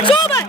Super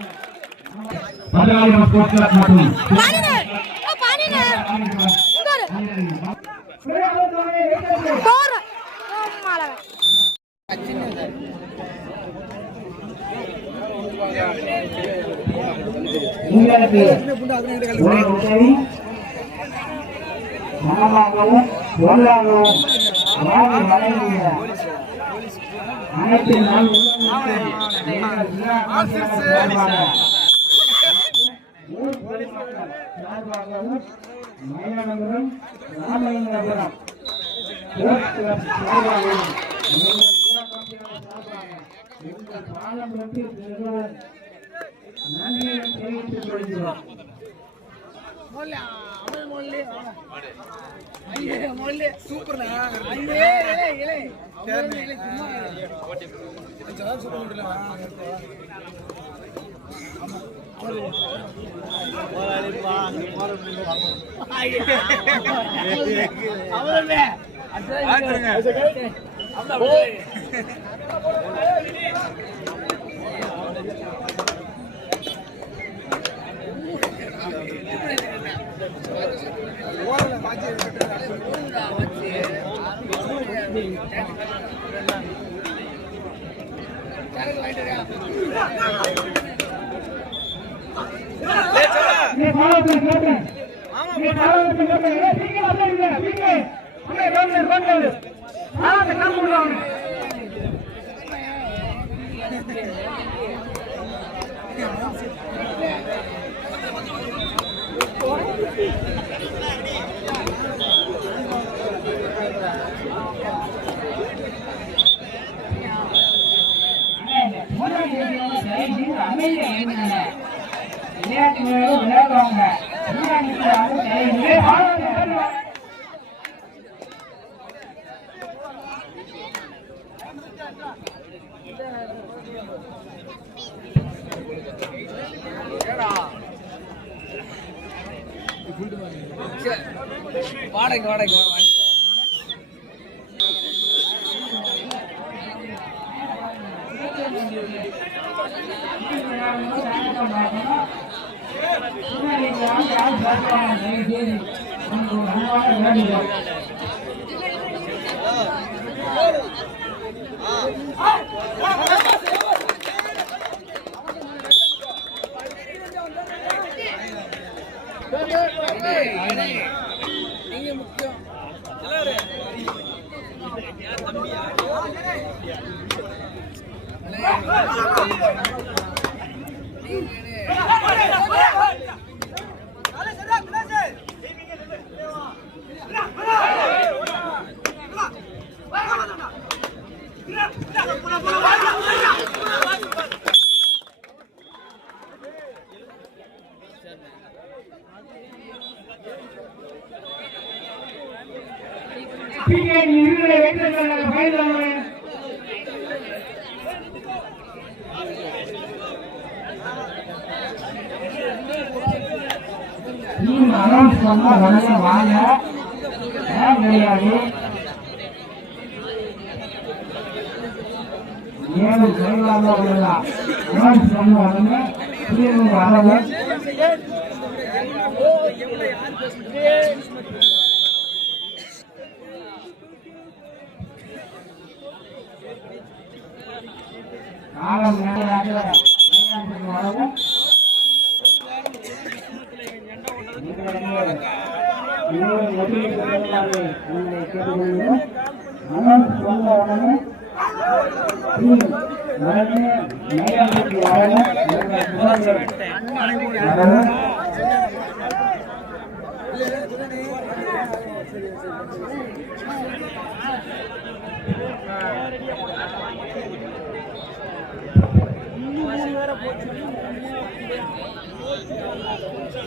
வாடகை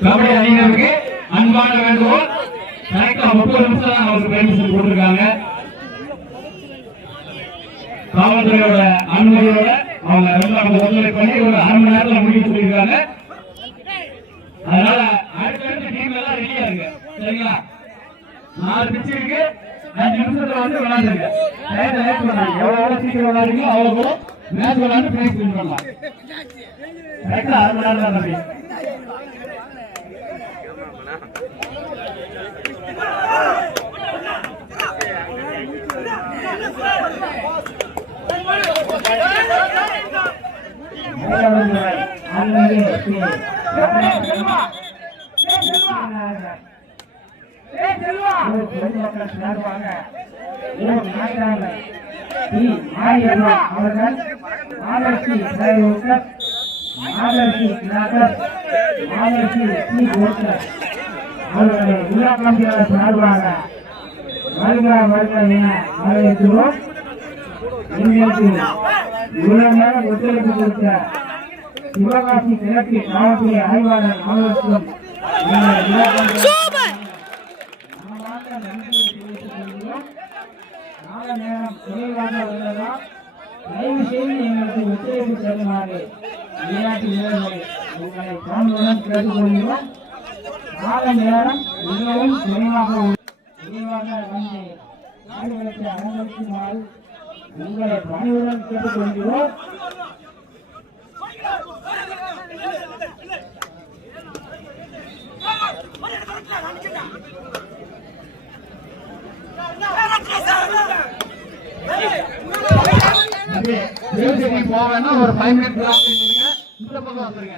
கபடி அணியினருக்கு அன்பான வேண்டுகோள். கரெக்டா 30 நிமிஷம் தான் அவருக்கு பெர்மிஷன் கொடுத்திருக்காங்க. காவல்துறையோட அனுமதியோட அவங்க ஒத்துழைப்பு பண்ணி ஒரு அரை மணி நேரத்தில் முடிவு சொல்லியிருக்காங்க. அதனால அடுத்த டீம் எல்லாம் ரெடியா இருக்கு. சரிங்களா? 4 பிச்சு இருக்கு. 5 நிமிஷத்துல வந்து விளையாடுங்க. எவ்வளவு சீக்கிரம் விளையாடுறீங்களோ அவ்வளவு மேட்ச் விளையாண்டு பிரைஸ் வின் பண்ணலாம். கரெக்டா 1/2 மணி நேரம் தான் தம்பி. அவர்கள் ஆதர்சி அவர்களை உலகம்பியாளர் சார்பாக வருக வருக என வரவேற்கிறோம். எங்களுக்கு முழுமையாக ஒத்துழைப்பு கொடுத்த சிவகாசி கிழக்கு காவல்துறை ஆய்வாளர் அவர்களுக்கும் கால நேரம் குறைவாக உள்ளதால் தயவு செய்து எங்களுக்கு ஒத்துழைப்பு தருமாறு விளையாட்டு வீரர்களை உங்களை காண்புடன் கேட்டுக்கொள்கிறோம். கால நேரம் மிகவும் குறைவாக வந்து ஆய்வுகளுக்கு அனுமதிக்குமாறு உங்களை பணிவுடன் கேட்டுக்கொள்கிறோம். போவேன்னா ஒரு 5 மினிட் இந்த பக்கம் வந்துருங்க.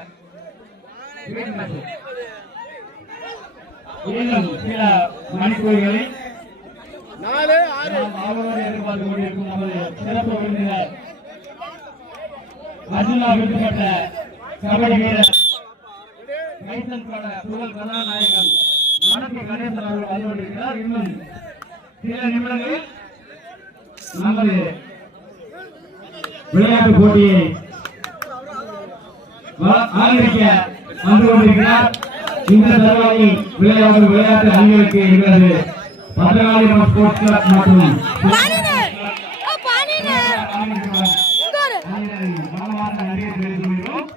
சில மணிக்கூறுகளில் எதிர்பார்த்து கொண்டிருக்கும் நமது சிறப்பு விருந்தினர் அர்ஜுனா விருதுபட்ட கபடி வீரர் கைசன் பட புகழ் கதாநாயகன் வடக்கு கணேசன் அவர்கள் வந்து கொண்டிருக்கிறார். இன்னும் சில நிமிடங்களில் நமது விளையாட்டு போட்டியை ஆதரிக்க வந்து கொண்டிருக்கிறார். இந்த தருவாயில் விளையாடும் விளையாட்டு அணிகளுக்கு எங்களது பத்திரகாளி ஸ்போர்ட்ஸ் கிளப் மற்றும் நன்றியை தெரிவித்துள்ளோம்.